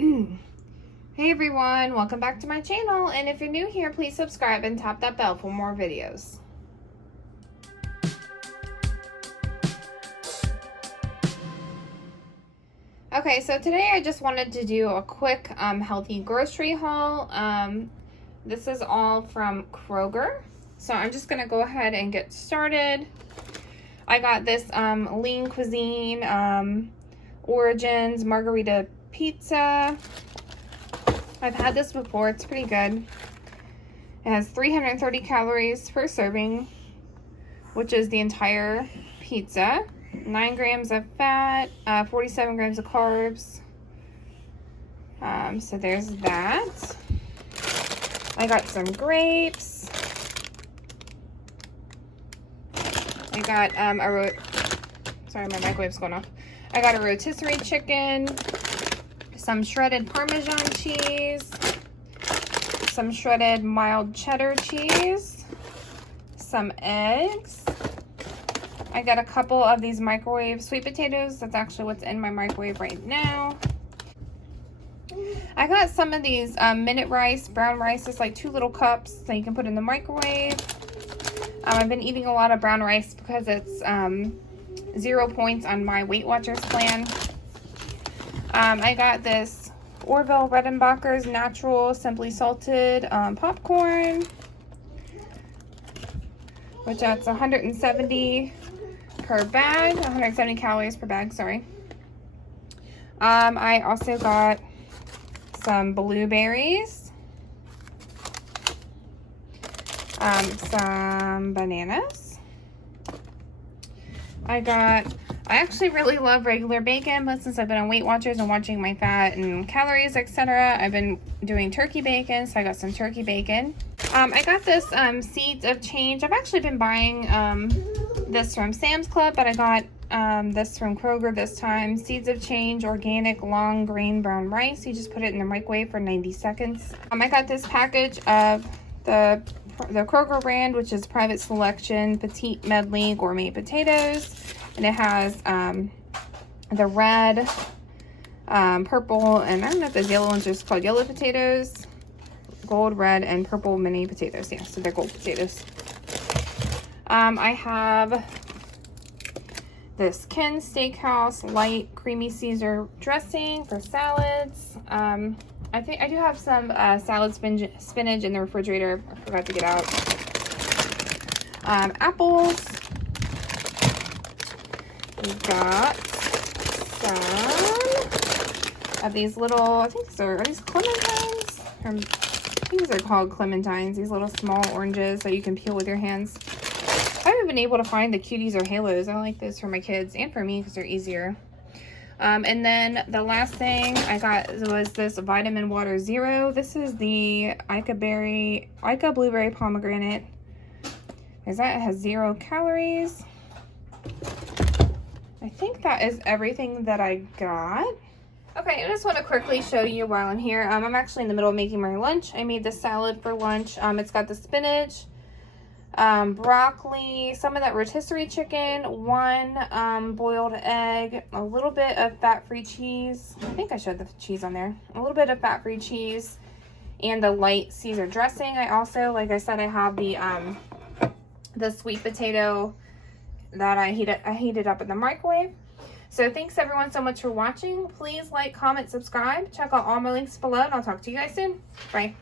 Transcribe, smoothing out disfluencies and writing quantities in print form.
Hey everyone, welcome back to my channel, and if you're new here, please subscribe and tap that bell for more videos. Okay, so today I just wanted to do a quick healthy grocery haul. This is all from Kroger, so I'm just gonna go ahead and get started. I got this Lean Cuisine Origins Margarita Pizza. I've had this before, it's pretty good. It has 330 calories per serving, which is the entire pizza. 9 grams of fat, 47 grams of carbs. So there's that. I got some grapes. I got sorry, my microwave's going off. I got a rotisserie chicken, some shredded Parmesan cheese, some shredded mild cheddar cheese, some eggs. I got a couple of these microwave sweet potatoes. That's actually what's in my microwave right now. I got some of these minute rice, brown rice. It's like 2 little cups that you can put in the microwave. I've been eating a lot of brown rice because it's 0 points on my Weight Watchers plan. I got this Orville Redenbacher's natural simply salted popcorn, which that's 170 per bag, 170 calories per bag, sorry. I also got some blueberries, some bananas. I actually really love regular bacon, but since I've been on Weight Watchers and watching my fat and calories, etc., I've been doing turkey bacon, so I got some turkey bacon. I got this Seeds of Change. I've actually been buying this from Sam's Club, but I got this from Kroger this time. Seeds of Change organic long grain brown rice. You just put it in the microwave for 90 seconds. I got this package of the Kroger brand, which is Private Selection Petite Medley Gourmet Potatoes, and it has the red, purple, and I don't know if those yellow ones are just called yellow potatoes, gold, red, and purple mini potatoes. Yeah, so they're gold potatoes. I have this Ken Steakhouse light creamy Caesar dressing for salads. I think I do have some salad spinach in the refrigerator. I forgot to get out. Apples. We got some of these little, I think are these clementines? I think these are called clementines. These little small oranges that you can peel with your hands. I haven't been able to find the cuties or halos. I like those for my kids and for me because they're easier. And then the last thing I got was this Vitamin Water Zero. This is the Ica Blueberry Pomegranate. It has 0 calories. I think that is everything that I got. Okay, I just want to quickly show you while I'm here. I'm actually in the middle of making my lunch. I made the salad for lunch. It's got the spinach, broccoli, some of that rotisserie chicken, 1 boiled egg, a little bit of fat-free cheese. I think I showed the cheese on there. A little bit of fat-free cheese and the light Caesar dressing. I also, like I said, I have the sweet potato that I heated up in the microwave. So thanks everyone so much for watching. Please like, comment, subscribe. Check out all my links below, and I'll talk to you guys soon. Bye.